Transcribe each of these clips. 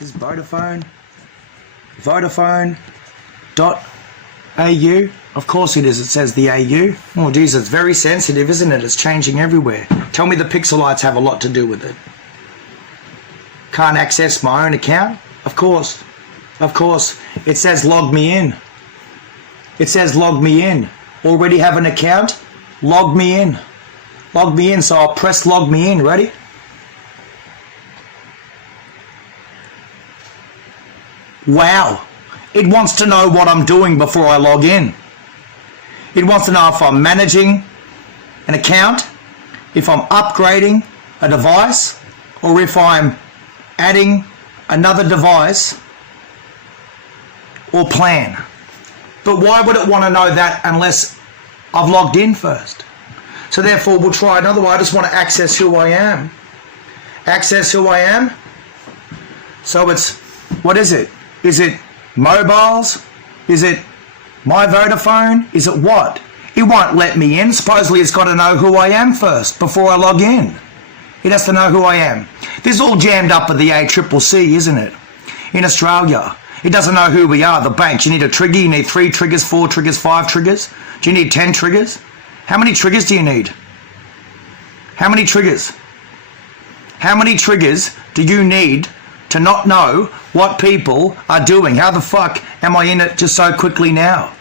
This is Vodafone. Vodafone.au. Of course it is. It says the AU. Oh, geez, it's very sensitive, isn't it? It's changing everywhere. Tell me the pixelites have a lot to do with it. Can't access my own account? Of course. Of course. It says log me in. It says log me in. Already have an account? Log me in. Log me in. So I'll press log me in. Ready? Wow. It wants to know what I'm doing before I log in. It wants to know if I'm managing an account, if I'm upgrading a device, or if I'm adding another device or plan. But why would it want to know that unless I've logged in first? So therefore we'll try another way. I just want to access who I am. Access who I am. So it's, what is it? Is it mobiles? Is it my Vodafone? Is it what? It won't let me in. Supposedly it's got to know who I am first before I log in. It has to know who I am. This is all jammed up with the ACCC, isn't it? In Australia. It doesn't know who we are, the banks. You need a trigger, you need 3 triggers, 4 triggers, 5 triggers. Do you need 10 triggers? How many triggers do you need? How many triggers? How many triggers do you need to not know what people are doing? How the fuck am I in it just so quickly now?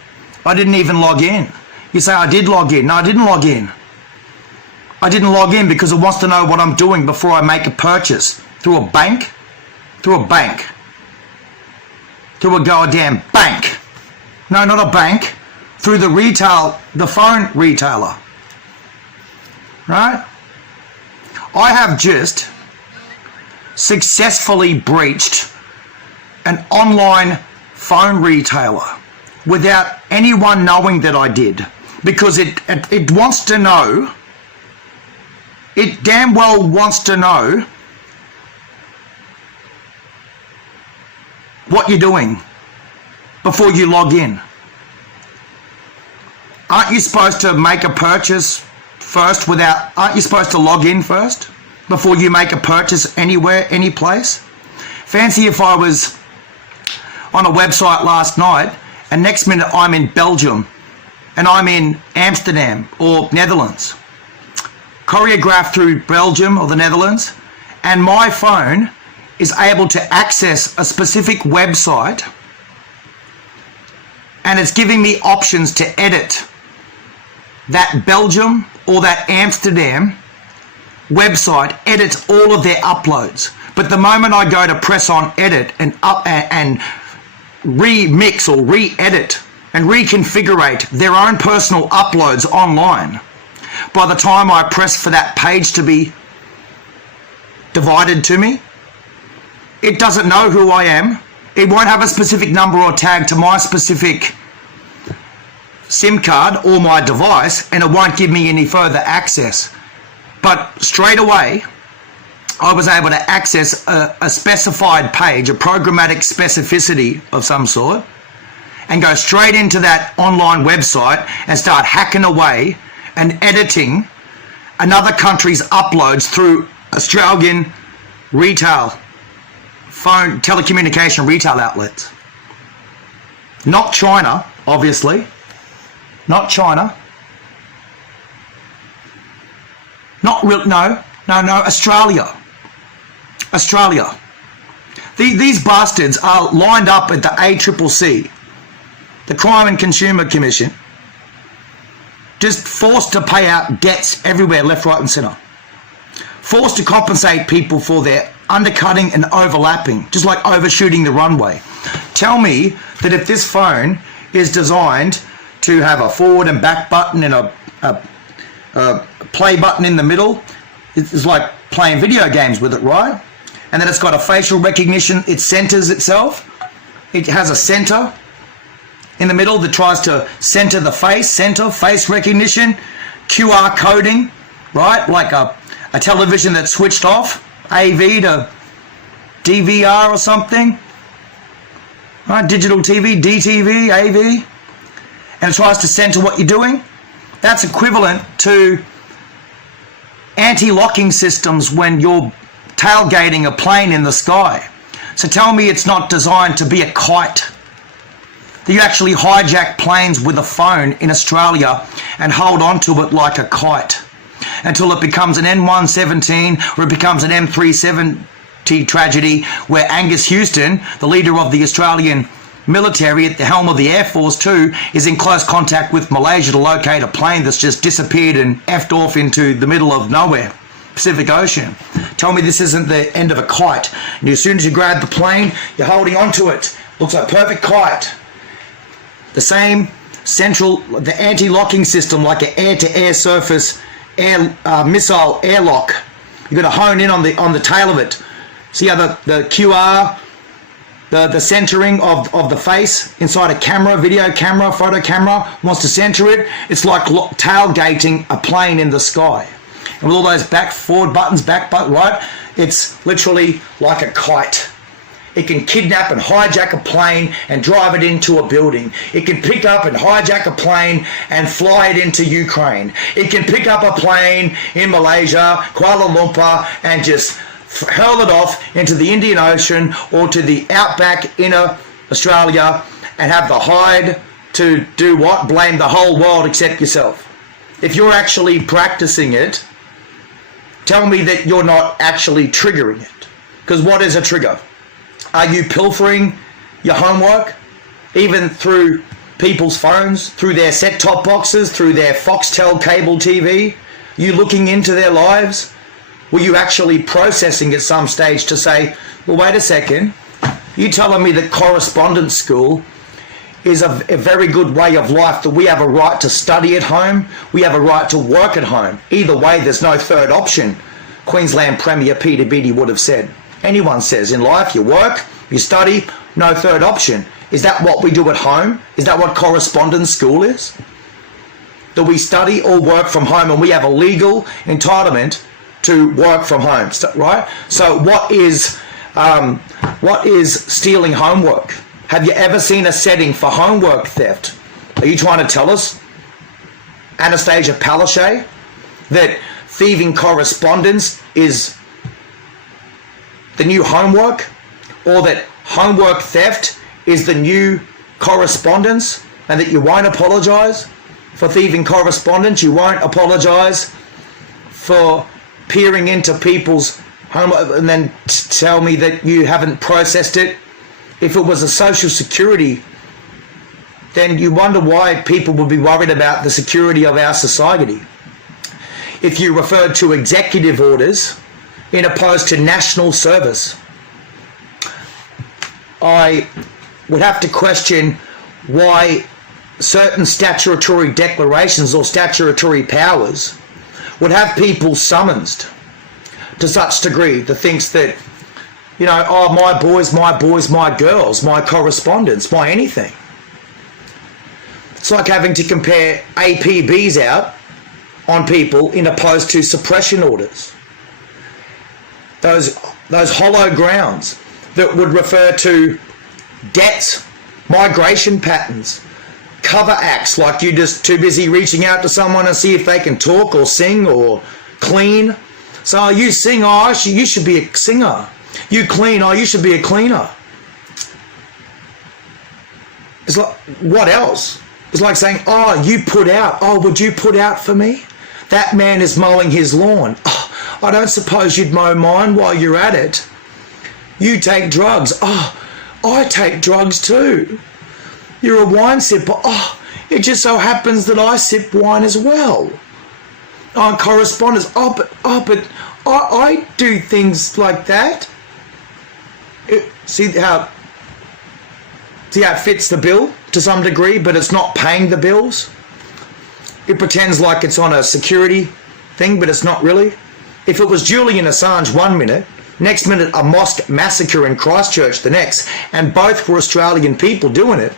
I didn't even log in. You say I did log in. No, I didn't log in. I didn't log in because it wants to know what I'm doing before I make a purchase. Through a bank? Through a bank. Through a goddamn bank. No, not a bank. Through the phone retailer. Right? I have just successfully breached an online phone retailer without anyone knowing that I did, because it wants to know, it damn well wants to know what you're doing before you log in. Aren't you supposed to make a purchase first aren't you supposed to log in first before you make a purchase anywhere, any place? Fancy if I was on a website last night and next minute I'm in Belgium and I'm in Amsterdam or Netherlands, choreographed through Belgium or the Netherlands, and my phone is able to access a specific website and it's giving me options to edit that Belgium or that Amsterdam website, edits all of their uploads. But the moment I go to press on edit and remix or re-edit and reconfigure their own personal uploads online, by the time I press for that page to be divided to me, it doesn't know who I am. It won't have a specific number or tag to my specific SIM card or my device, and it won't give me any further access. But straight away, I was able to access a specified page, a programmatic specificity of some sort, and go straight into that online website and start hacking away and editing another country's uploads through Australian retail phone telecommunication retail outlets. Not China, obviously. Not China. Not real, no, Australia. Australia. These bastards are lined up at the ACCC, the Crime and Consumer Commission, just forced to pay out debts everywhere, left, right and centre. Forced to compensate people for their undercutting and overlapping, just like overshooting the runway. Tell me that if this phone is designed to have a forward and back button and a play button in the middle, it's like playing video games with it, right? And then it's got a facial recognition, it centers itself. It has a center in the middle that tries to center the face, face recognition, QR coding, right? Like a television that's switched off, AV to DVR or something, right? Digital TV, DTV, AV, and it tries to center what you're doing. That's equivalent to anti-locking systems when you're tailgating a plane in the sky. So tell me it's not designed to be a kite. That you actually hijack planes with a phone in Australia and hold on to it like a kite until it becomes an N117 or it becomes an M370 tragedy where Angus Houston, the leader of the Australian military at the helm of the Air Force too, is in close contact with Malaysia to locate a plane that's just disappeared and effed off into the middle of nowhere, Pacific Ocean. Tell me this isn't the end of a kite. And as soon as you grab the plane, you're holding onto it. Looks like a perfect kite. The same central, the anti-locking system, like an air-to-air surface missile airlock. You've got to hone in on the tail of it. See how the QR, the centering of the face inside a camera, video camera, photo camera, wants to center it. It's like tailgating a plane in the sky. And with all those forward buttons, right? It's literally like a kite. It can kidnap and hijack a plane and drive it into a building. It can pick up and hijack a plane and fly it into Ukraine. It can pick up a plane in Malaysia, Kuala Lumpur, and just hurl it off into the Indian Ocean or to the outback inner Australia and have the hide to do what? Blame the whole world except yourself. If you're actually practicing it, tell me that you're not actually triggering it. Because what is a trigger? Are you pilfering your homework, even through people's phones, through their set-top boxes, through their Foxtel cable TV? You looking into their lives? Were you actually processing at some stage to say, well, wait a second, you telling me that correspondence school is a very good way of life, that we have a right to study at home, we have a right to work at home. Either way, there's no third option, Queensland Premier Peter Beattie would have said. Anyone says in life, you work, you study, no third option. Is that what we do at home? Is that what correspondence school is? Do we study or work from home and we have a legal entitlement to work from home, right? So what is stealing homework? Have you ever seen a setting for homework theft? Are you trying to tell us, Anastasia Palaszczuk, that thieving correspondence is the new homework, or that homework theft is the new correspondence, and that you won't apologise for thieving correspondence, you won't apologise for peering into people's homework and then tell me that you haven't processed it? If it was a social security, then you wonder why people would be worried about the security of our society. If you referred to executive orders in opposed to national service, I would have to question why certain statutory declarations or statutory powers would have people summoned to such degree that thinks that, you know, oh, my boys, my girls, my correspondence, my anything. It's like having to compare APBs out on people in opposed to suppression orders. Those hollow grounds that would refer to debts, migration patterns, cover acts, like you're just too busy reaching out to someone and see if they can talk or sing or clean. So you sing, oh, you should be a singer. You clean, oh, you should be a cleaner. It's like, what else? It's like saying, oh, you put out, oh, would you put out for me? That man is mowing his lawn. Oh, I don't suppose you'd mow mine while you're at it. You take drugs. Oh, I take drugs too. You're a wine sipper. Oh, it just so happens that I sip wine as well. Oh, correspondence. But I do things like that. See how it fits the bill to some degree, but it's not paying the bills. It pretends like it's on a security thing, but it's not really. If it was Julian Assange 1 minute, next minute a mosque massacre in Christchurch the next, and both were Australian people doing it,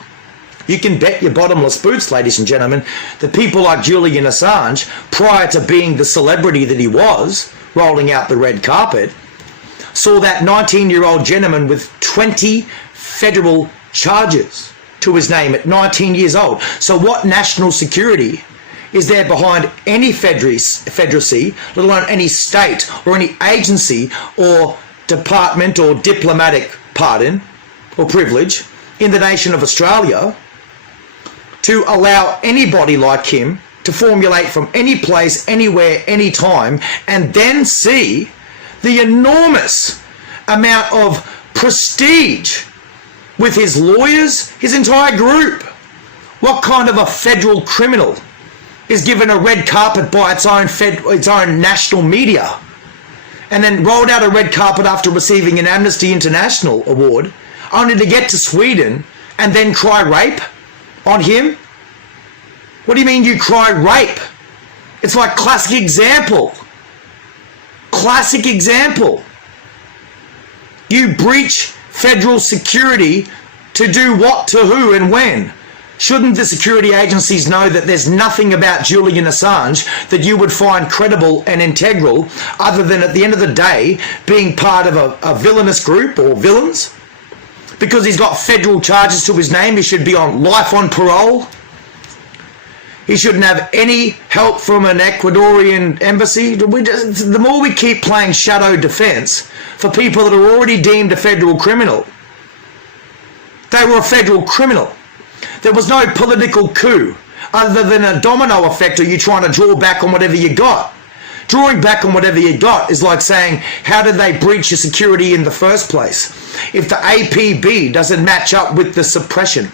you can bet your bottomless boots, ladies and gentlemen, that people like Julian Assange, prior to being the celebrity that he was, rolling out the red carpet, saw that 19-year-old gentleman with 20 federal charges to his name at 19 years old. So what national security is there behind any federacy, let alone any state or any agency or department or diplomatic pardon or privilege in the nation of Australia to allow anybody like him to formulate from any place, anywhere, anytime, and then see the enormous amount of prestige with his lawyers, his entire group. What kind of a federal criminal is given a red carpet by its own national media, and then rolled out a red carpet after receiving an Amnesty International award, only to get to Sweden and then cry rape on him? What do you mean you cry rape? It's like classic example. Classic example. You breach federal security to do what, to who, and when? Shouldn't the security agencies know that there's nothing about Julian Assange that you would find credible and integral, other than at the end of the day being part of a villainous group or villains? Because he's got federal charges to his name, he should be on life on parole. He shouldn't have any help from an Ecuadorian embassy. The more we keep playing shadow defence for people that are already deemed a federal criminal. They were a federal criminal. There was no political coup other than a domino effect, or you trying to draw back on whatever you got. Drawing back on whatever you got is like saying, how did they breach your security in the first place if the APB doesn't match up with the suppression?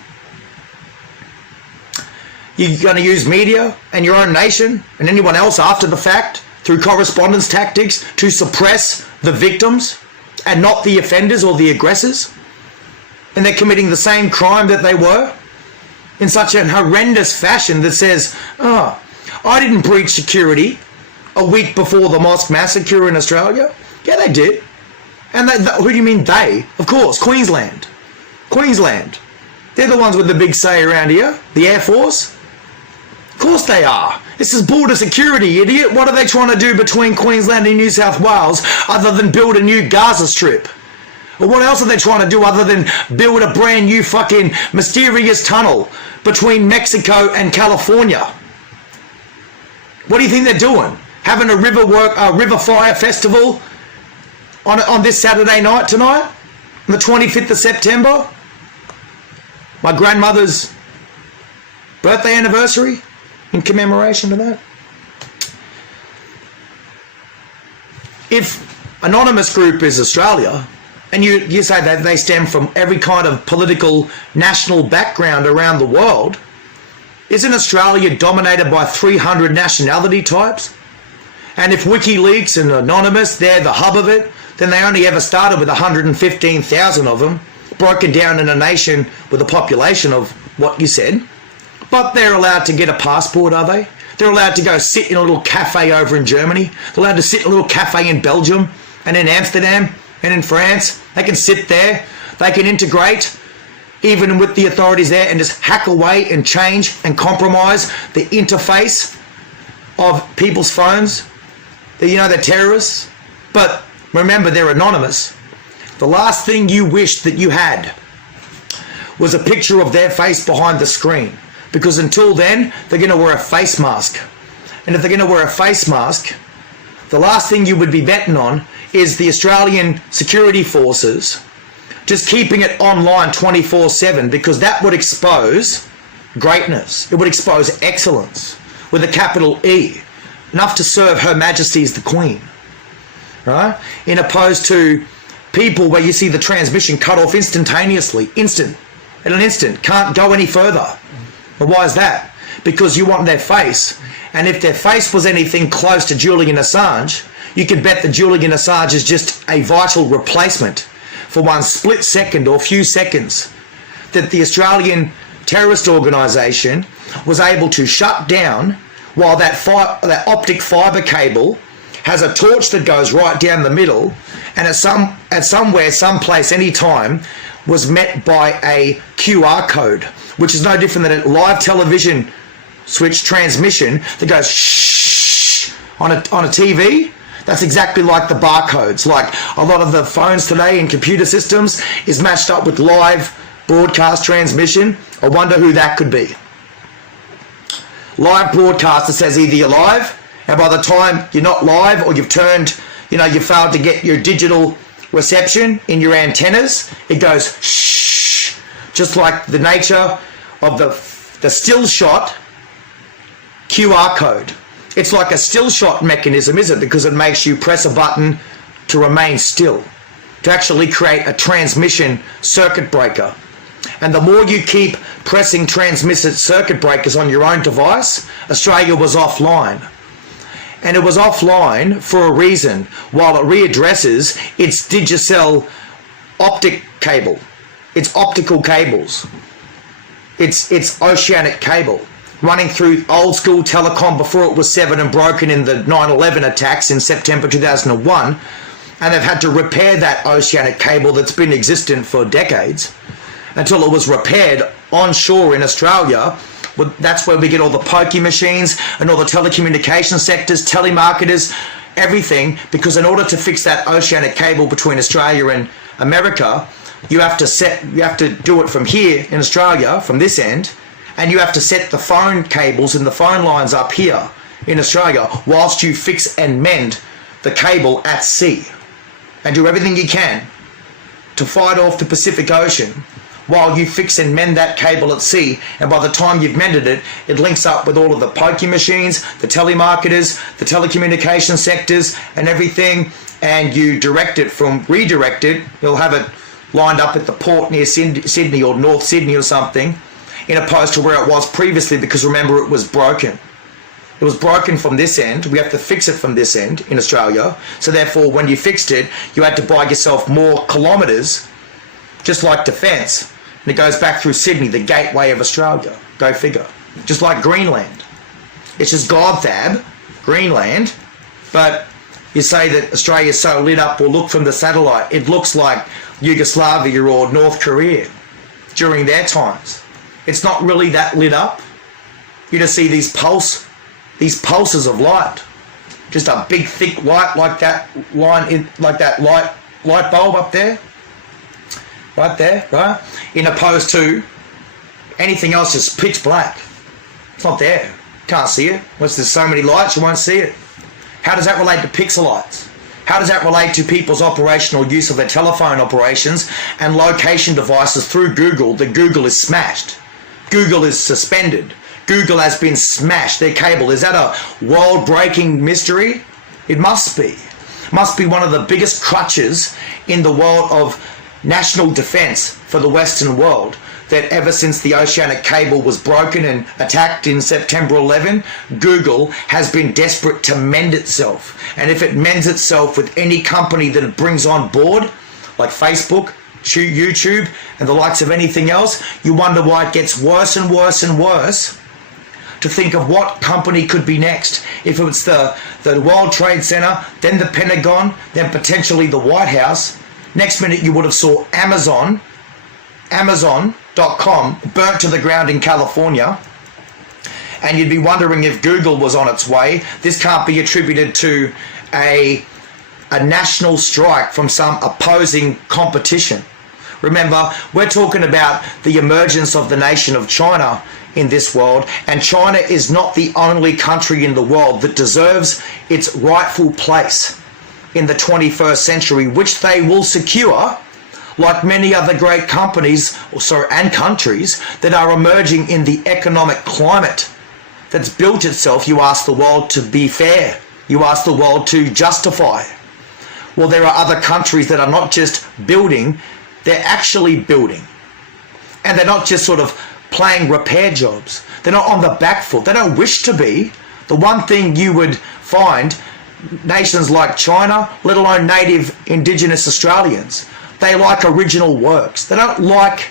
You're going to use media and your own nation and anyone else after the fact through correspondence tactics to suppress the victims and not the offenders or the aggressors? And they're committing the same crime that they were in such an horrendous fashion that says, oh, I didn't breach security a week before the mosque massacre in Australia. Yeah, they did. And who do you mean they? Of course, Queensland. Queensland. They're the ones with the big say around here. The Air Force. Of course they are. This is border security, idiot. What are they trying to do between Queensland and New South Wales other than build a new Gaza Strip? Or what else are they trying to do other than build a brand new fucking mysterious tunnel between Mexico and California? What do you think they're doing? Having a river fire festival on this Saturday night tonight, on the 25th of September? My grandmother's birthday anniversary in commemoration of that. If anonymous group is Australia, and you say that they stem from every kind of political national background around the world, isn't Australia dominated by 300 nationality types? And if WikiLeaks and Anonymous, they're the hub of it, then they only ever started with 115,000 of them, broken down in a nation with a population of what you said. But they're allowed to get a passport, are they? They're allowed to go sit in a little cafe over in Germany. They're allowed to sit in a little cafe in Belgium and in Amsterdam and in France. They can sit there. They can integrate even with the authorities there and just hack away and change and compromise the interface of people's phones. You know, they're terrorists. But remember, they're anonymous. The last thing you wished that you had was a picture of their face behind the screen. Because until then, they're going to wear a face mask. And if they're going to wear a face mask, the last thing you would be betting on is the Australian security forces just keeping it online 24/7, because that would expose greatness. It would expose excellence with a capital E, enough to serve Her Majesty's the Queen, right? In opposed to people where you see the transmission cut off instantaneously, in an instant, can't go any further. But why is that? Because you want their face. And if their face was anything close to Julian Assange, you could bet that Julian Assange is just a vital replacement for one split second or few seconds that the Australian terrorist organisation was able to shut down, while that optic fibre cable has a torch that goes right down the middle, and somewhere, someplace, anytime, was met by a QR code, which is no different than a live television switch transmission that goes shh on a TV. That's exactly like the barcodes. Like a lot of the phones today and computer systems is matched up with live broadcast transmission. I wonder who that could be. Live broadcast that says either you're live, and by the time you're not live or you've turned, you failed to get your digital reception in your antennas. It goes shh, just like the nature of the still shot QR code. It's like a still shot mechanism, is it? Because it makes you press a button to remain still, to actually create a transmission circuit breaker. And the more you keep pressing transmission circuit breakers on your own device, Australia was offline. And it was offline for a reason, while it readdresses its Digicel optic cable, its optical cables, its oceanic cable, running through old school telecom before it was severed and broken in the 9/11 attacks in September 2001. And they've had to repair that oceanic cable that's been existent for decades until it was repaired onshore in Australia. That's where we get all the pokey machines and all the telecommunication sectors, telemarketers, everything, because in order to fix that oceanic cable between Australia and America, you have to do it from here in Australia, from this end, and you have to set the phone cables and the phone lines up here in Australia whilst you fix and mend the cable at sea, and do everything you can to fight off the Pacific Ocean while you fix and mend that cable at sea. And by the time you've mended it, it links up with all of the pokey machines, the telemarketers, the telecommunication sectors and everything, and you redirect it. You'll have it lined up at the port near Sydney or North Sydney or something, in opposed to where it was previously, because remember, it was broken. It was broken from this end. We have to fix it from this end in Australia. So therefore, when you fixed it, you had to buy yourself more kilometres, just like defence. And it goes back through Sydney, the gateway of Australia. Go figure. Just like Greenland. It's just Godthab, Greenland. But you say that Australia is so lit up, or look from the satellite, it looks like Yugoslavia or North Korea during their times. It's not really that lit up. You just see these pulses of light. Just a big thick light like that light bulb up there. Right there, right? In opposed to anything else just pitch black. It's not there. Can't see it. Unless there's so many lights, you won't see it. How does that relate to pixelites? How does that relate to people's operational use of their telephone operations and location devices through Google? That Google is smashed. Google is suspended. Google has been smashed. Their cable. Is that a world-breaking mystery? It must be. Must be one of the biggest crutches in the world of national defence for the Western world, that ever since the oceanic cable was broken and attacked in September 11, Google has been desperate to mend itself. And if it mends itself with any company that it brings on board, like Facebook, YouTube, and the likes of anything else, you wonder why it gets worse and worse and worse. To think of what company could be next. If it's the World Trade Center, then the Pentagon, then potentially the White House. Next minute you would have saw Amazon.com burnt to the ground in California, and you'd be wondering if Google was on its way. This can't be attributed to a national strike from some opposing competition. Remember, we're talking about the emergence of the nation of China in this world, and China is not the only country in the world that deserves its rightful place in the 21st century, which they will secure, like many other great companies and countries that are emerging in the economic climate that's built itself. You ask the world to be fair. You ask the world to justify. Well, there are other countries that are not just building, they're actually building. And they're not just sort of playing repair jobs. They're not on the back foot. They don't wish to be. The one thing you would find, nations like China, let alone native indigenous Australians, they like original works. They don't like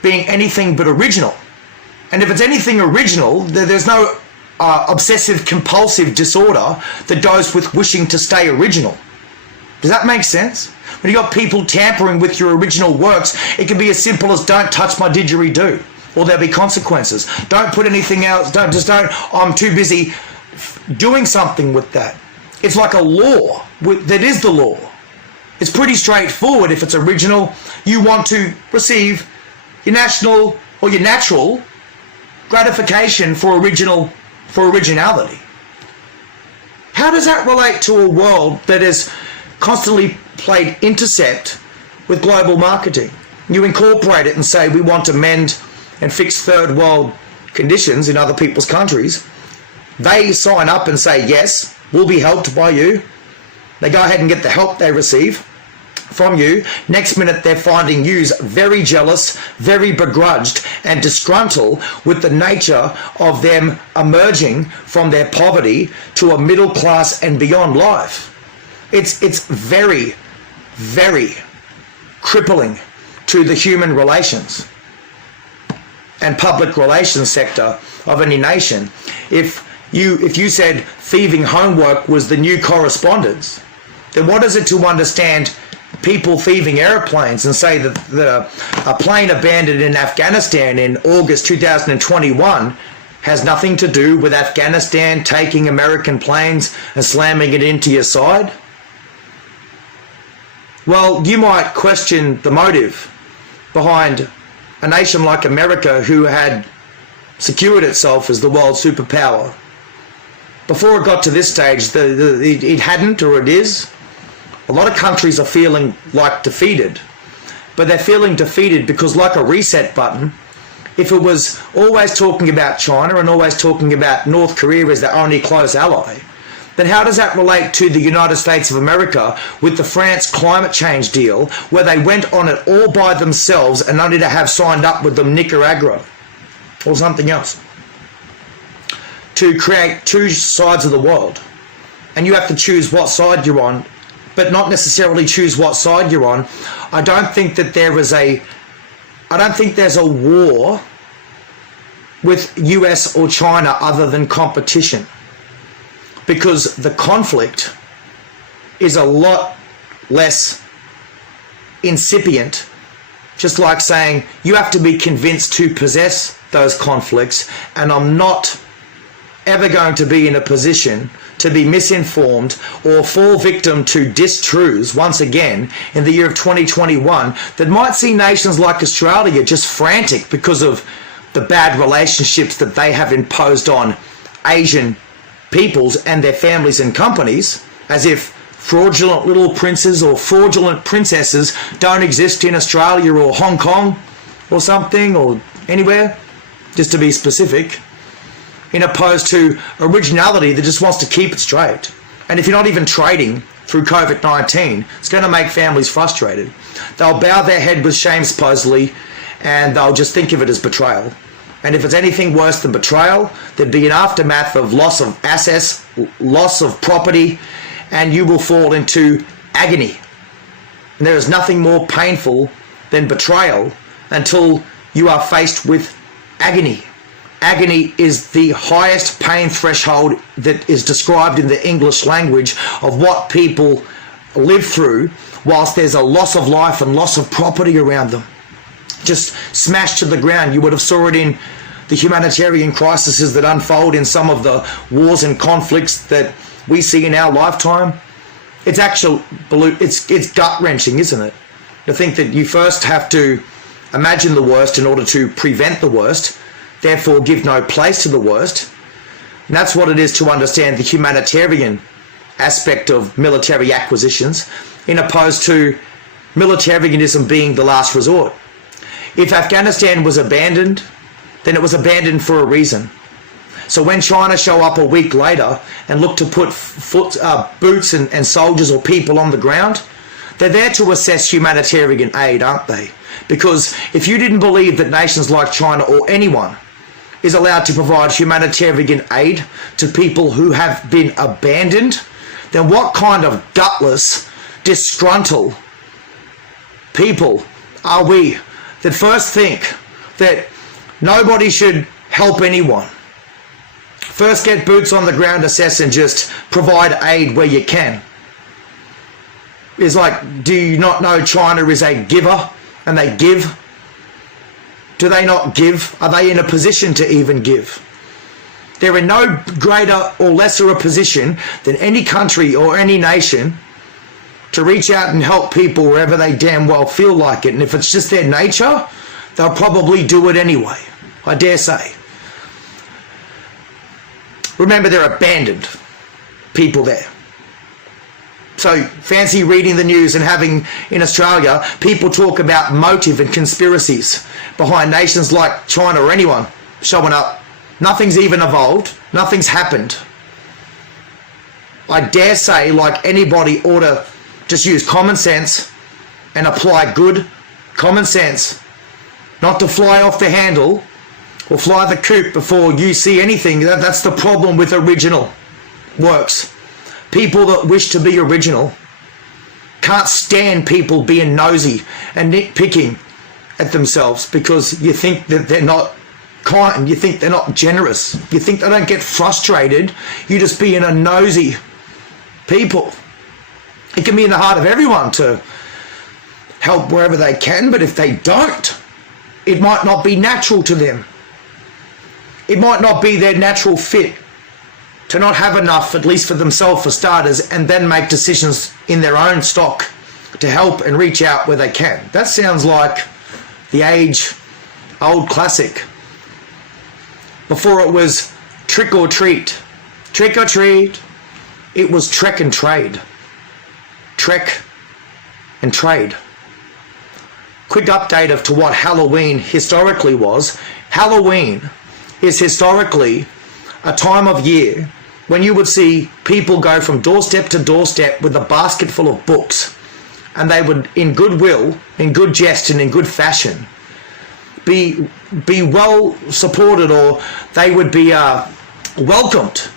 being anything but original. And if it's anything original, there's no obsessive compulsive disorder that goes with wishing to stay original. Does that make sense? When you got people tampering with your original works, it can be as simple as don't touch my didgeridoo, or there'll be consequences. Don't put anything else, I'm too busy doing something with that. It's like a law that is the law. It's pretty straightforward. If it's original, you want to receive your national or your natural gratification for originality. How does that relate to a world that is constantly played intercept with global marketing. You incorporate it and say we want to mend and fix third world conditions in other people's countries. They sign up and say, yes, we'll be helped by you. They go ahead and get the help they receive from you. Next minute, they're finding you very jealous, very begrudged and disgruntled with the nature of them emerging from their poverty to a middle class and beyond life. It's very, very crippling to the human relations and public relations sector of any nation. If you said thieving homework was the new correspondence, then what is it to understand people thieving airplanes and say that a plane abandoned in Afghanistan in August 2021 has nothing to do with Afghanistan taking American planes and slamming it into your side? Well, you might question the motive behind a nation like America, who had secured itself as the world superpower. Before it got to this stage, it hadn't, or it is. A lot of countries are feeling like defeated, but they're feeling defeated because, like a reset button, if it was always talking about China and always talking about North Korea as their only close ally, then how does that relate to the United States of America with the France climate change deal, where they went on it all by themselves and only to have signed up with them Nicaragua or something else to create two sides of the world? And you have to choose what side you're on, but not necessarily choose what side you're on. I don't think there's a war with US or China other than competition, because the conflict is a lot less incipient. Just like saying you have to be convinced to possess those conflicts, and I'm not ever going to be in a position to be misinformed or fall victim to distruths once again in the year of 2021 that might see nations like Australia just frantic because of the bad relationships that they have imposed on Asian peoples and their families and companies, as if fraudulent little princes or fraudulent princesses don't exist in Australia or Hong Kong or something, or anywhere, just to be specific, in opposed to originality that just wants to keep it straight. And if you're not even trading through COVID-19, it's going to make families frustrated. They'll bow their head with shame, supposedly, and they'll just think of it as betrayal. And if it's anything worse than betrayal, there'd be an aftermath of loss of assets, loss of property, and you will fall into agony. And there is nothing more painful than betrayal until you are faced with agony. Agony is the highest pain threshold that is described in the English language of what people live through whilst there's a loss of life and loss of property around them. Just smashed to the ground. You would have saw it in the humanitarian crises that unfold in some of the wars and conflicts that we see in our lifetime. It's it's gut-wrenching, isn't it? To think that you first have to imagine the worst in order to prevent the worst, therefore give no place to the worst. And that's what it is to understand the humanitarian aspect of military acquisitions, in opposed to militarianism being the last resort. If Afghanistan was abandoned, then it was abandoned for a reason. So when China show up a week later and look to put boots and soldiers or people on the ground, they're there to assess humanitarian aid, aren't they? Because if you didn't believe that nations like China or anyone is allowed to provide humanitarian aid to people who have been abandoned, then what kind of gutless, disgruntled people are we that first think that nobody should help anyone? First get boots on the ground, assess, and just provide aid where you can. It's like, do you not know China is a giver and they give? Do they not give? Are they in a position to even give? They're in no greater or lesser a position than any country or any nation to reach out and help people wherever they damn well feel like it. And if it's just their nature, they'll probably do it anyway, I dare say. Remember, they're abandoned people there. So fancy reading the news and having, in Australia, people talk about motive and conspiracies behind nations like China or anyone showing up. Nothing's even evolved. Nothing's happened. I dare say, like, anybody ought to just use common sense and apply good common sense, not to fly off the handle or fly the coop before you see anything. That's the problem with original works. People that wish to be original can't stand people being nosy and nitpicking at themselves because you think that they're not kind, you think they're not generous, you think they don't get frustrated, you just being a nosy people. It can be in the heart of everyone to help wherever they can, but if they don't, it might not be natural to them. It might not be their natural fit to not have enough, at least for themselves for starters, and then make decisions in their own stock to help and reach out where they can. That sounds like the age-old classic. Before it was trick or treat. Trick or treat. It was trek and trade. Trek and trade. Quick update of to what Halloween historically was. Halloween is historically a time of year when you would see people go from doorstep to doorstep with a basket full of books, and they would, in goodwill, in good jest and in good fashion, be well supported, or they would be welcomed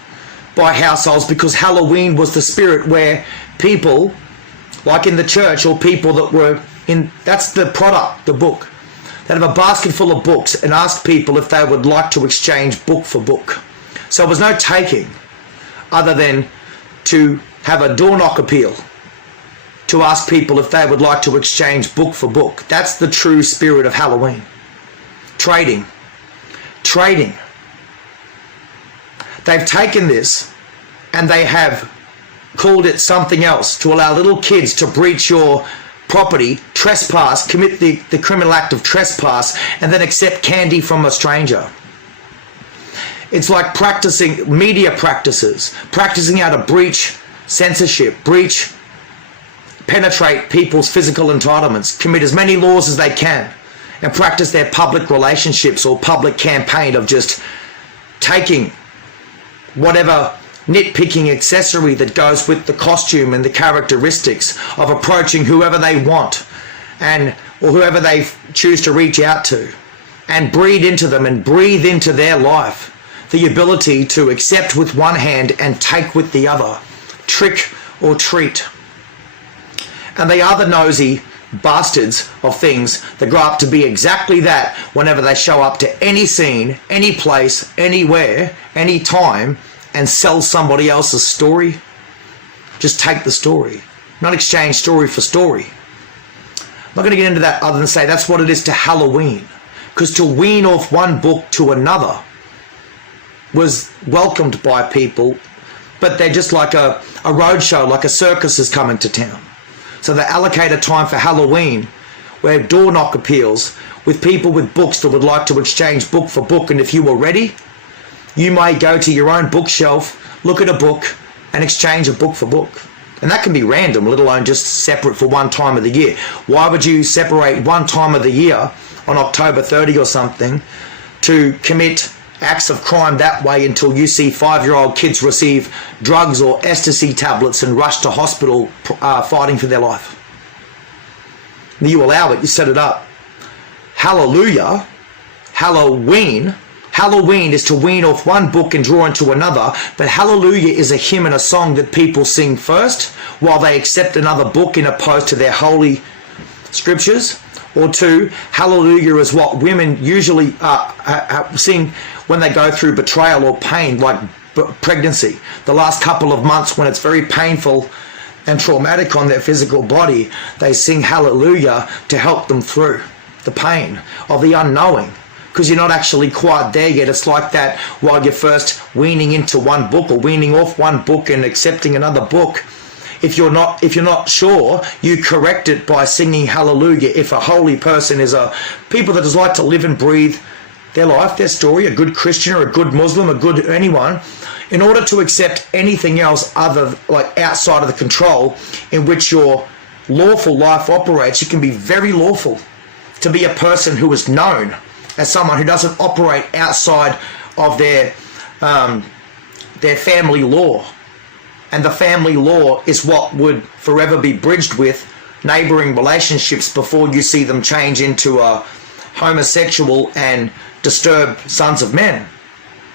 by households, because Halloween was the spirit where people, like in the church, or people that were in, that's the product, the book. They'd have a basket full of books and ask people if they would like to exchange book for book. So it was no taking other than to have a door knock appeal to ask people if they would like to exchange book for book. That's the true spirit of Halloween. Trading. Trading. They've taken this and they have called it something else to allow little kids to breach your property, trespass, commit the criminal act of trespass, and then accept candy from a stranger. It's like practicing media practices, practicing how to breach censorship, penetrate people's physical entitlements, commit as many laws as they can, and practice their public relationships or public campaign of just taking whatever nitpicking accessory that goes with the costume and the characteristics of approaching whoever they want or whoever they choose to reach out to, and breed into them and breathe into their life the ability to accept with one hand and take with the other, trick or treat. And they are the nosy bastards of things that grow up to be exactly that whenever they show up to any scene, any place, anywhere, any time, and sell somebody else's story. Just take the story, not exchange story for story. I'm not going to get into that other than say that's what it is to Halloween, because to wean off one book to another was welcomed by people, but they're just like a roadshow, like a circus is coming to town. So they allocate a time for Halloween where door knock appeals with people with books that would like to exchange book for book, and if you were ready, you may go to your own bookshelf, look at a book, and exchange a book for book. And that can be random, let alone just separate for one time of the year. Why would you separate one time of the year on October 30 or something to commit acts of crime that way until you see 5-year-old kids receive drugs or ecstasy tablets and rush to hospital fighting for their life? You allow it, you set it up. Hallelujah, Halloween is to wean off one book and draw into another, but Hallelujah is a hymn and a song that people sing first while they accept another book in opposed to their holy scriptures. Or two, Hallelujah is what women usually sing when they go through betrayal or pain, like pregnancy. The last couple of months when it's very painful and traumatic on their physical body, they sing Hallelujah to help them through the pain of the unknowing, because you're not actually quite there yet. It's like that while you're first weaning into one book or weaning off one book and accepting another book. If you're not sure, you correct it by singing Hallelujah. If a holy person is people that just like to live and breathe their life, their story, a good Christian or a good Muslim, a good anyone, In order to accept anything else other, like outside of the control in which your lawful life operates, it can be very lawful to be a person who is known as someone who doesn't operate outside of their family law. And the family law is what would forever be bridged with neighbouring relationships before you see them change into a homosexual and disturbed sons of men.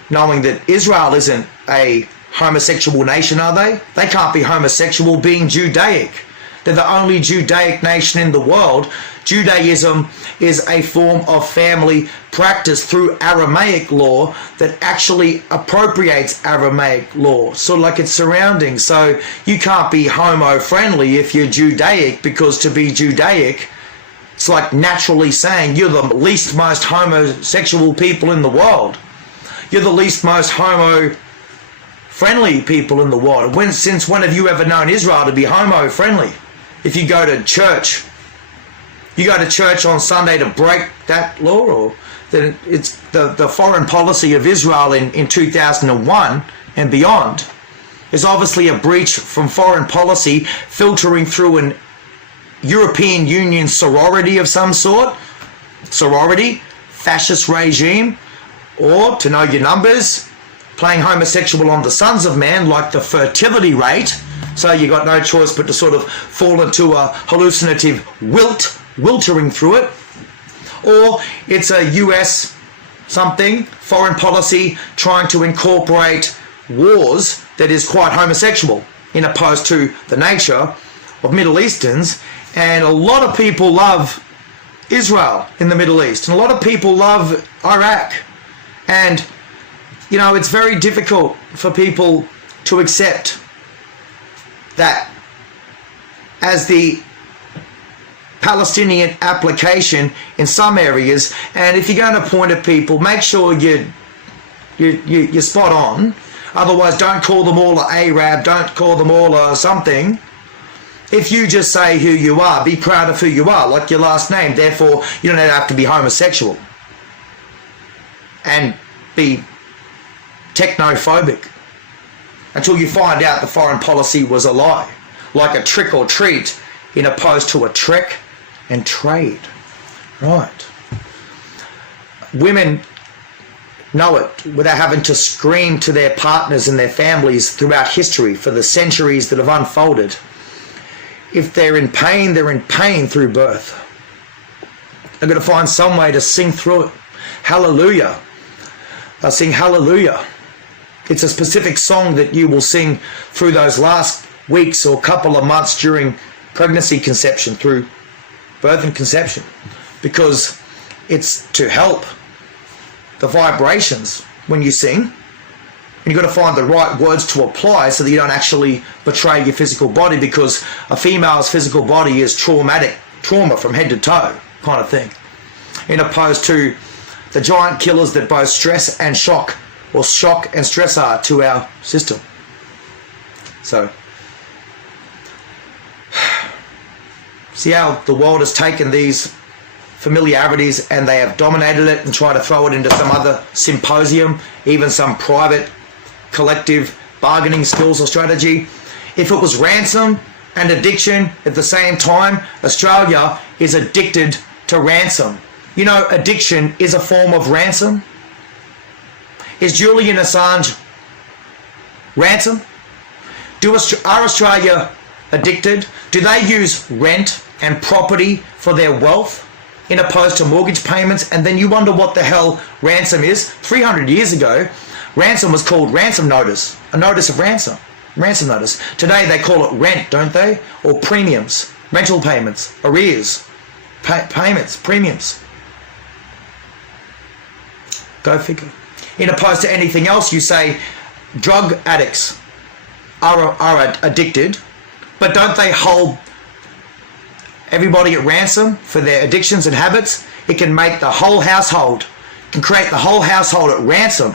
Knowing that Israel isn't a homosexual nation, are they? They can't be homosexual being Judaic. They're the only Judaic nation in the world. Judaism is a form of family practice through Aramaic law that actually appropriates Aramaic law, sort of like its surroundings. So you can't be homo-friendly if you're Judaic, because to be Judaic, it's like naturally saying you're the least most homosexual people in the world. You're the least most homo-friendly people in the world. Since when have you ever known Israel to be homo-friendly? If you go to church, on Sunday to break that law, or then it's the foreign policy of Israel in 2001 and beyond is obviously a breach from foreign policy filtering through an European Union sorority of some sort, fascist regime, or, to know your numbers, playing homosexual on the sons of man, like the fertility rate, so you got no choice but to sort of fall into a hallucinative wiltering through it. Or it's a US something, foreign policy, trying to incorporate wars that is quite homosexual, in opposed to the nature of Middle Easterns. And a lot of people love Israel in the Middle East, and a lot of people love Iraq. And, you know, it's very difficult for people to accept that as the Palestinian application in some areas. And if you're going to point at people, make sure you're spot on. Otherwise, don't call them all an Arab, don't call them all a something. If you just say who you are, be proud of who you are, like your last name. Therefore, you don't have to be homosexual and be technophobic until you find out the foreign policy was a lie, like a trick or treat in opposed to a trick and trade. Right. Women know it without having to scream to their partners and their families throughout history for the centuries that have unfolded. If they're in pain through birth. They're going to find some way to sing through it. Hallelujah. They'll sing hallelujah. It's a specific song that you will sing through those last weeks or couple of months during pregnancy, conception, through birth and conception, because it's to help the vibrations when you sing. And you've got to find the right words to apply so that you don't actually betray your physical body, because a female's physical body is trauma from head to toe kind of thing, in opposed to the giant killers that both stress and shock, or shock and stress, are to our system. So, see how the world has taken these familiarities and they have dominated it and tried to throw it into some other symposium, even some private collective bargaining skills or strategy. If it was ransom and addiction at the same time, Australia is addicted to ransom. You know, addiction is a form of ransom. Is Julian Assange ransom? Are Australia addicted? Do they use rent and property for their wealth in opposed to mortgage payments? And then you wonder what the hell ransom is. 300 years ago, ransom was called ransom notice, a notice of ransom notice. Today they call it rent, don't they? Or premiums, rental payments, arrears, payments, premiums. Go figure. In opposed to anything else, you say drug addicts are addicted, but don't they hold everybody at ransom for their addictions and habits? It can make the whole household, can create the whole household at ransom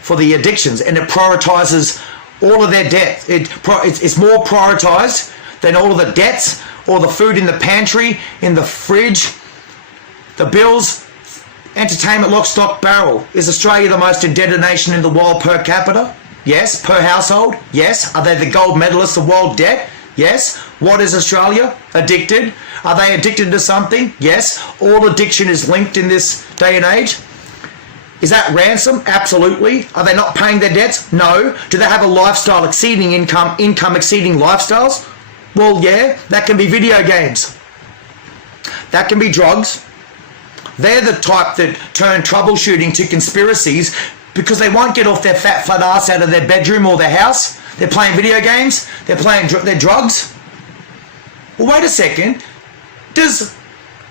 for the addictions, and it prioritizes all of their debt. It's more prioritized than all of the debts, or the food in the pantry, in the fridge, the bills Entertainment lock, stock, barrel. Is Australia the most indebted nation in the world per capita? Yes. Per household? Yes. Are they the gold medalists of world debt? Yes. What is Australia? Addicted. Are they addicted to something? Yes. All addiction is linked in this day and age. Is that ransom? Absolutely. Are they not paying their debts? No. Do they have a lifestyle exceeding income exceeding lifestyles? Well, yeah. That can be video games. That can be drugs. They're the type that turn troubleshooting to conspiracies because they won't get off their fat ass out of their bedroom or their house. They're playing video games. They're playing their drugs. Well, wait a second. Does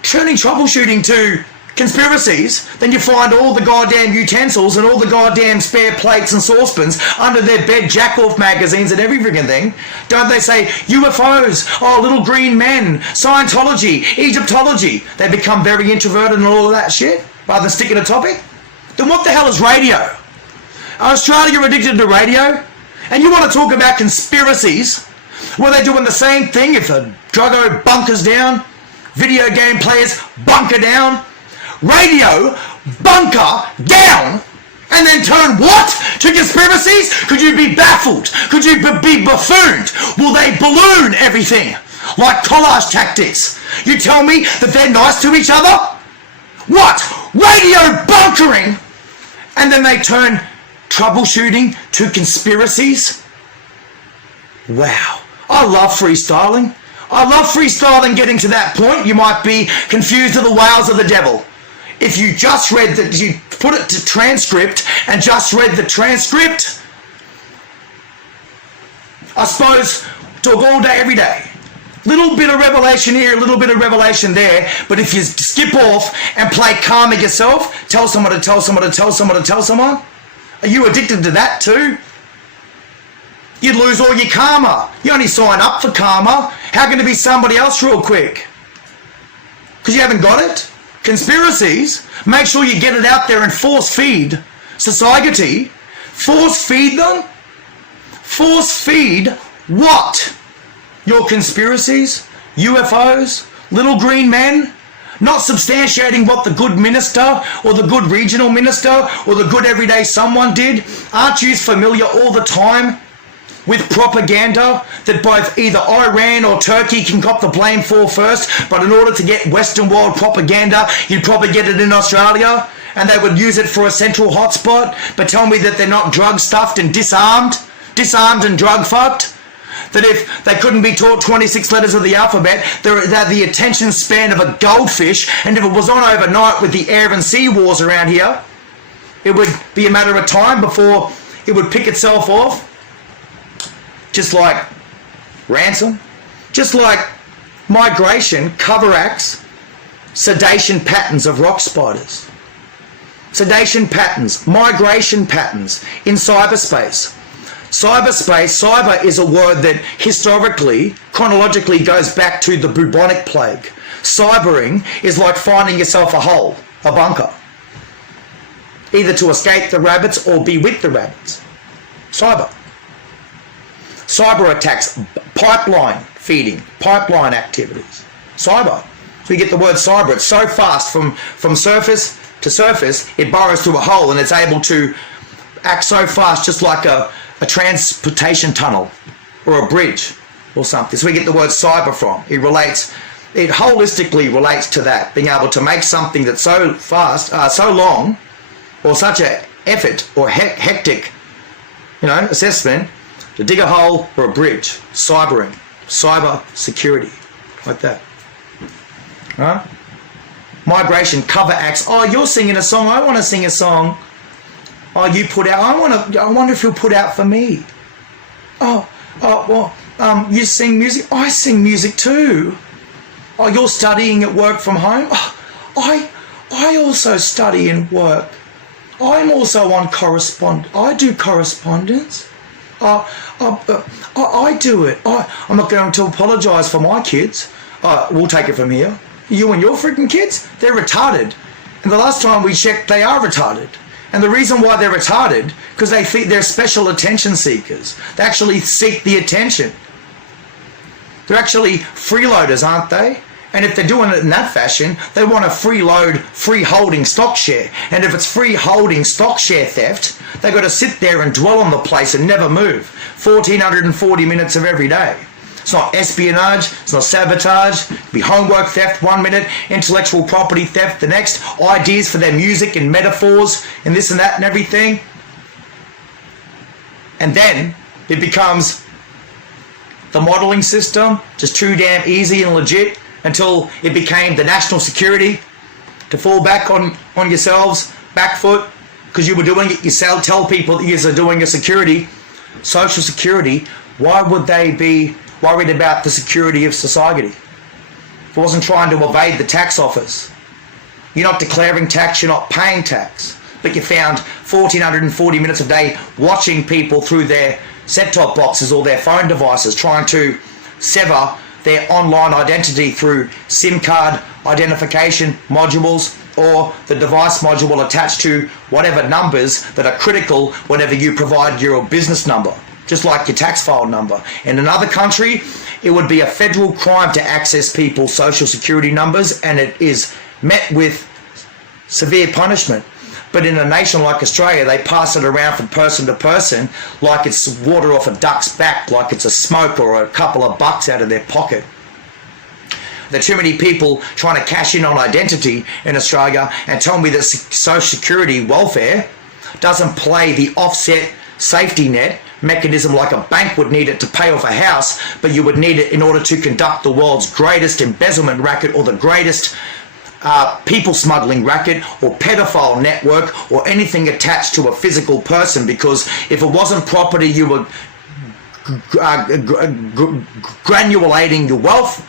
turning troubleshooting to conspiracies, then you find all the goddamn utensils and all the goddamn spare plates and saucepans under their bed, jack-off magazines and every friggin' thing. Don't they say UFOs, oh, little green men, Scientology, Egyptology? They become very introverted and all of that shit rather than sticking a topic. Then what the hell is radio? Are Australia addicted to radio? And you want to talk about conspiracies? Were they doing the same thing if the druggo bunkers down? Video game players bunker down? Radio bunker down and then turn what to conspiracies? Could you be baffled? Could you be buffooned? Will they balloon everything like collage tactics? You tell me that they're nice to each other? What? Radio bunkering and then they turn troubleshooting to conspiracies? Wow. I love freestyling. I love freestyling getting to that point. You might be confused of the wiles of the devil. If you just read that, you put it to transcript and just read the transcript, I suppose talk all day, every day. Little bit of revelation here, a little bit of revelation there, but if you skip off and play karma yourself, tell someone to tell someone to tell someone to tell someone, are you addicted to that too? You'd lose all your karma. You only sign up for karma. How can it be somebody else real quick? Because you haven't got it? Conspiracies, make sure you get it out there and force feed society. Force feed them? Force feed what? Your conspiracies? UFOs? Little green men? Not substantiating what the good minister or the good regional minister or the good everyday someone did? Aren't you familiar all the time with propaganda that both either Iran or Turkey can cop the blame for first, but in order to get Western world propaganda, you'd probably get it in Australia, and they would use it for a central hotspot, but tell me that they're not drug-stuffed and disarmed and drug-fucked? That if they couldn't be taught 26 letters of the alphabet, they're the attention span of a goldfish, and if it was on overnight with the air and sea wars around here, it would be a matter of time before it would pick itself off. Just like ransom, just like migration counteracts sedation patterns of rock spiders. Sedation patterns, migration patterns in cyberspace. Cyber is a word that historically, chronologically goes back to the bubonic plague. Cybering is like finding yourself a hole, a bunker, either to escape the rabbits or be with the rabbits. Cyber attacks, pipeline feeding, pipeline activities. Cyber. So you get the word cyber. It's so fast from surface to surface, it burrows through a hole and it's able to act so fast, just like a transportation tunnel or a bridge or something. So we get the word cyber from. It holistically relates to that, being able to make something that's so fast, so long, or such an effort or hectic, assessment, to dig a hole or a bridge. Cybering, cyber security, like that. Right? Migration cover acts. Oh, you're singing a song. I want to sing a song. Oh, you put out. I wonder if you'll put out for me. You sing music. I sing music too. Oh, you're studying at work from home. Oh, I also study and work. I'm also on I do correspondence. I do it. I'm not going to apologise for my kids. We'll take it from here. You and your freaking kids, they're retarded. And the last time we checked, they are retarded. And the reason why they're retarded, because they're special attention seekers. They actually seek the attention. They're actually freeloaders, aren't they? And if they're doing it in that fashion, they want a freeload, free holding stock share. And if it's free holding stock share theft, they've got to sit there and dwell on the place and never move. 1,440 minutes of every day. It's not espionage, it's not sabotage, it'll be homework theft 1 minute, intellectual property theft the next, ideas for their music and metaphors and this and that and everything. And then it becomes the modelling system, just too damn easy and legit, until it became the national security to fall back on yourselves, back foot, because you were doing it yourself. Tell people that you're doing a security, social security. Why would they be worried about the security of society? If it wasn't trying to evade the tax office. You're not declaring tax, you're not paying tax. But you found 1,440 minutes a day watching people through their set-top boxes or their phone devices, trying to sever their online identity through SIM card identification modules or the device module attached to whatever numbers that are critical whenever you provide your business number, just like your tax file number. In another country, it would be a federal crime to access people's social security numbers, and it is met with severe punishment. But in a nation like Australia, they pass it around from person to person like it's water off a duck's back, like it's a smoke or a couple of bucks out of their pocket. There are too many people trying to cash in on identity in Australia and tell me that social security welfare doesn't play the offset safety net mechanism like a bank would need it to pay off a house, but you would need it in order to conduct the world's greatest embezzlement racket or the greatest people smuggling racket or pedophile network or anything attached to a physical person, because if it wasn't property you were granulating your wealth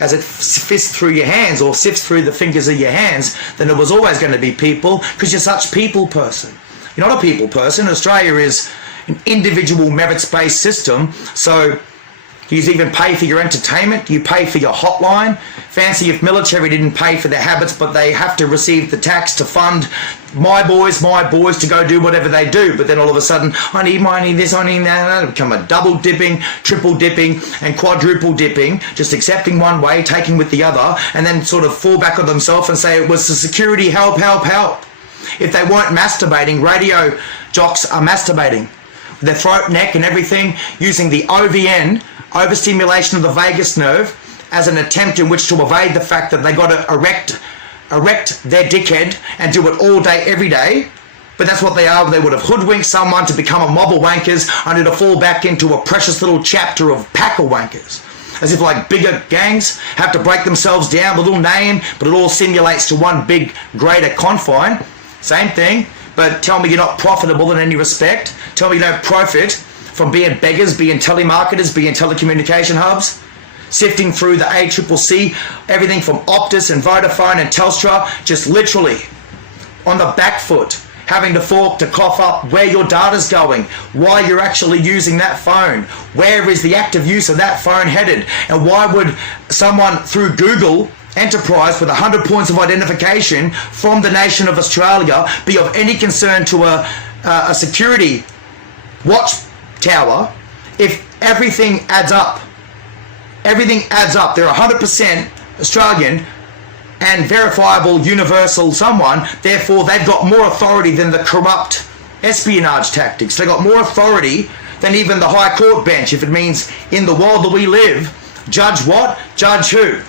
as it fists through your hands or sifts through the fingers of your hands, then it was always going to be people, because you're such people person. You're not a people person. Australia is an individual merits-based system, so you even pay for your entertainment, you pay for your hotline. Fancy if military didn't pay for their habits, but they have to receive the tax to fund my boys to go do whatever they do. But then all of a sudden, I need this, I need that. It'll become a double dipping, triple dipping, and quadruple dipping, just accepting one way, taking with the other, and then sort of fall back on themselves and say it was the security, help, help, help. If they weren't masturbating, radio jocks are masturbating. Their throat, neck, and everything, using the OVN, overstimulation of the vagus nerve, as an attempt in which to evade the fact that they got to erect their dickhead and do it all day, every day. But that's what they are. They would have hoodwinked someone to become a mob of wankers, only to fall back into a precious little chapter of pack of wankers. As if like bigger gangs have to break themselves down, the little name, but it all simulates to one big greater confine. Same thing, but tell me you're not profitable in any respect. Tell me you don't profit from being beggars, being telemarketers, being telecommunication hubs, sifting through the ACCC, everything from Optus and Vodafone and Telstra, just literally on the back foot, having to fork to cough up where your data's going, why you're actually using that phone, where is the active use of that phone headed, and why would someone through Google Enterprise with 100 points of identification from the nation of Australia be of any concern to a security watch tower if everything adds up? Everything adds up. They're 100% Australian and verifiable universal someone, therefore they've got more authority than the corrupt espionage tactics. They've got more authority than even the High Court bench, if it means in the world that we live, judge what? Judge who?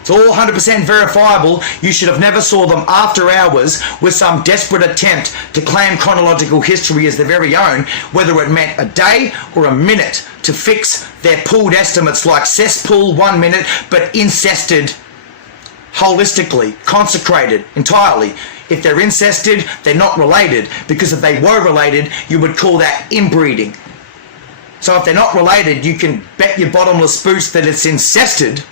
It's all 100% verifiable. You should have never saw them after hours with some desperate attempt to claim chronological history as their very own, whether it meant a day or a minute to fix their pooled estimates like cesspool 1 minute, but incested holistically, consecrated entirely. If they're incested, they're not related, because if they were related, you would call that inbreeding. So if they're not related, you can bet your bottomless boots that it's incested,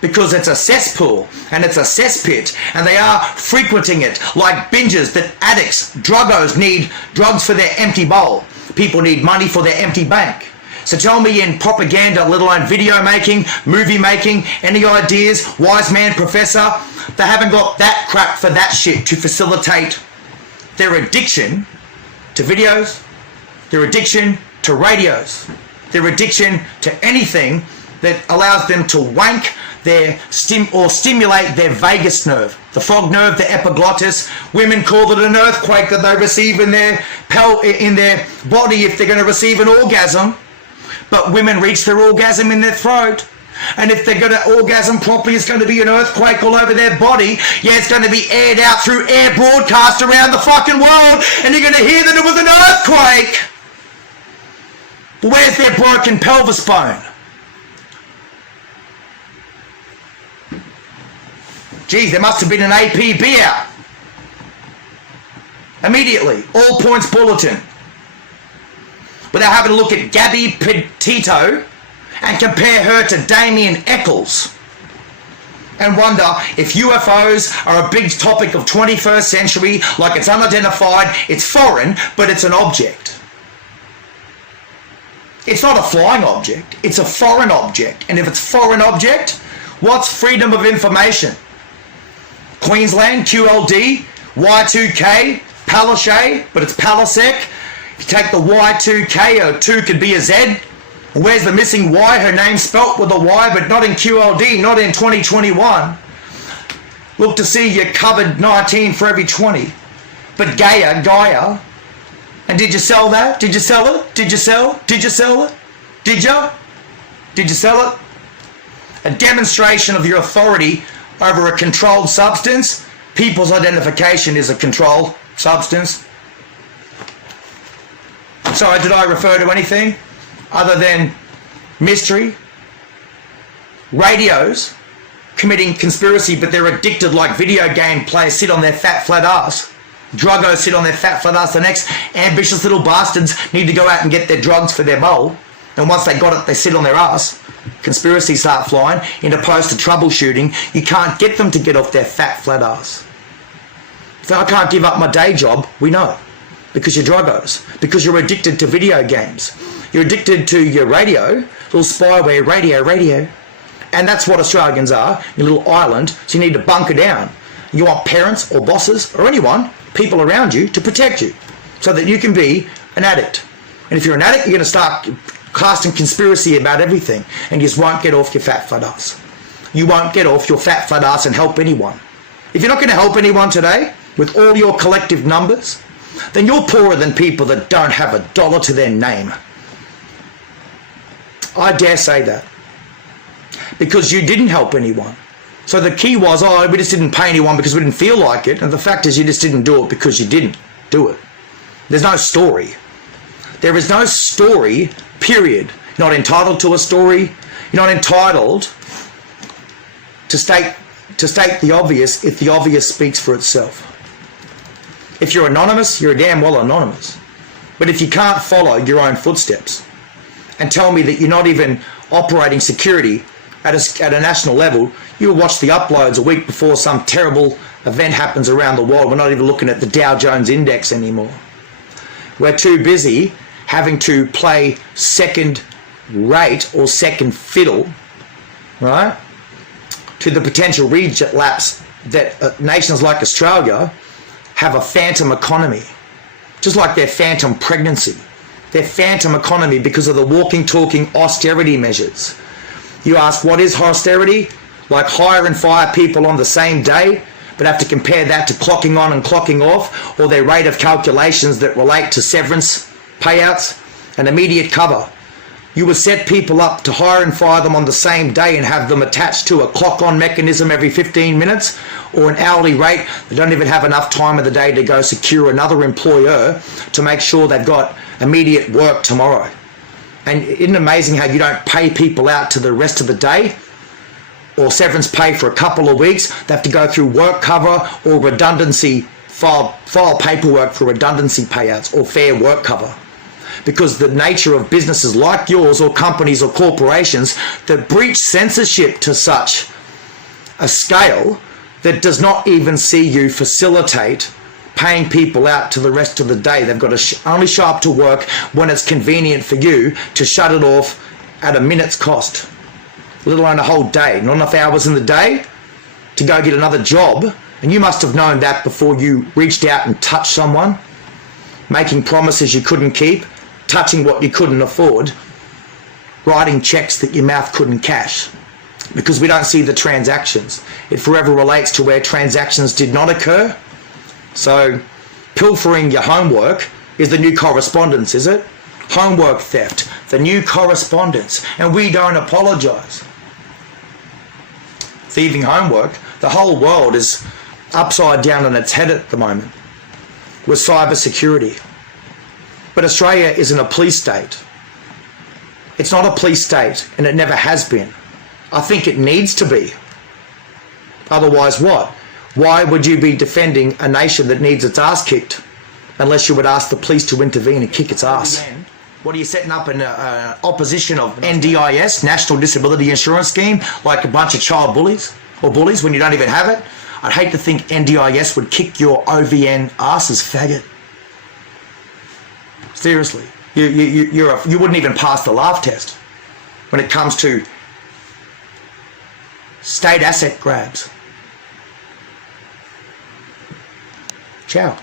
because it's a cesspool and it's a cesspit, and they are frequenting it like bingers that addicts, druggos need drugs for their empty bowl. People need money for their empty bank. So tell me in propaganda, let alone video making, movie making, any ideas, wise man, professor, they haven't got that crap for that shit to facilitate their addiction to videos, their addiction to radios, their addiction to anything that allows them to wank stimulate their vagus nerve, the frog nerve, the epiglottis. Women call it an earthquake that they receive in their body if they're going to receive an orgasm. But women reach their orgasm in their throat. And if they're going to orgasm properly, it's going to be an earthquake all over their body. Yeah, it's going to be aired out through air broadcast around the fucking world, and you're going to hear that it was an earthquake. But where's their broken pelvis bone? Geez, there must have been an APB out. Immediately, all points bulletin. Without having a look at Gabby Petito and compare her to Damien Eccles and wonder if UFOs are a big topic of 21st century, like it's unidentified, it's foreign, but it's an object. It's not a flying object, it's a foreign object. And if it's foreign object, what's freedom of information? Queensland, QLD, Y2K, Palaszczuk, but it's Palaszczuk. If you take the Y2K, a 2 could be a Z. Where's the missing Y? Her name's spelt with a Y, but not in QLD, not in 2021. Look to see you covered 19 for every 20. But Gaia. And did you sell that? Did you sell it? Did you sell? Did you sell it? Did you? Did you sell it? A demonstration of your authority over a controlled substance. People's identification is a controlled substance. Sorry, did I refer to anything other than mystery? Radios committing conspiracy, but they're addicted like video game players sit on their fat flat ass. Druggos sit on their fat flat ass. The next ambitious little bastards need to go out and get their drugs for their bowl. And once they got it, they sit on their ass. Conspiracies start flying. In opposed to troubleshooting, you can't get them to get off their fat flat ass. So I can't give up my day job, we know. Because you're druggos. Because you're addicted to video games. You're addicted to your radio, little spyware, radio. And that's what Australians are, your little island, so you need to bunker down. You want parents or bosses or anyone, people around you, to protect you so that you can be an addict. And if you're an addict, you're going to start casting conspiracy about everything and you just won't get off your fat flat ass. You won't get off your fat flat ass and help anyone. If you're not going to help anyone today with all your collective numbers, then you're poorer than people that don't have a dollar to their name. I dare say that. Because you didn't help anyone. So the key was, we just didn't pay anyone because we didn't feel like it. And the fact is you just didn't do it because you didn't do it. There's no story. There is no story, period. You're not entitled to a story. You're not entitled to state the obvious if the obvious speaks for itself. If you're anonymous, you're damn well anonymous. But if you can't follow your own footsteps and tell me that you're not even operating security at a national level, you'll watch the uploads a week before some terrible event happens around the world. We're not even looking at the Dow Jones Index anymore. We're too busy having to play second rate or second fiddle, right, to the potential relapse that nations like Australia have a phantom economy, just like their phantom pregnancy, their phantom economy because of the walking, talking austerity measures. You ask, what is austerity? Like hire and fire people on the same day, but have to compare that to clocking on and clocking off, or their rate of calculations that relate to severance payouts and immediate cover. You would set people up to hire and fire them on the same day and have them attached to a clock-on mechanism every 15 minutes or an hourly rate. They don't even have enough time of the day to go secure another employer to make sure they've got immediate work tomorrow. And isn't it amazing how you don't pay people out to the rest of the day or severance pay for a couple of weeks? They have to go through work cover or redundancy, file paperwork for redundancy payouts or fair work cover. Because the nature of businesses like yours or companies or corporations that breach censorship to such a scale that does not even see you facilitate paying people out to the rest of the day. They've got to only show up to work when it's convenient for you to shut it off at a minute's cost, let alone a whole day. Not enough hours in the day to go get another job. And you must have known that before you reached out and touched someone, making promises you couldn't keep, touching what you couldn't afford, writing checks that your mouth couldn't cash. because we don't see the transactions. It forever relates to where transactions did not occur. So pilfering your homework is the new correspondence, is it? Homework theft, the new correspondence, and we don't apologise. Thieving homework, the whole world is upside down on its head at the moment with cyber security. But Australia isn't a police state. It's not a police state, and it never has been. I think it needs to be. Otherwise what? Why would you be defending a nation that needs its ass kicked unless you would ask the police to intervene and kick its ass? What are you setting up an opposition of NDIS, National Disability Insurance Scheme, like a bunch of child bullies or bullies when you don't even have it? I'd hate to think NDIS would kick your OVN asses, faggot. Seriously, you wouldn't even pass the laugh test when it comes to state asset grabs. Ciao.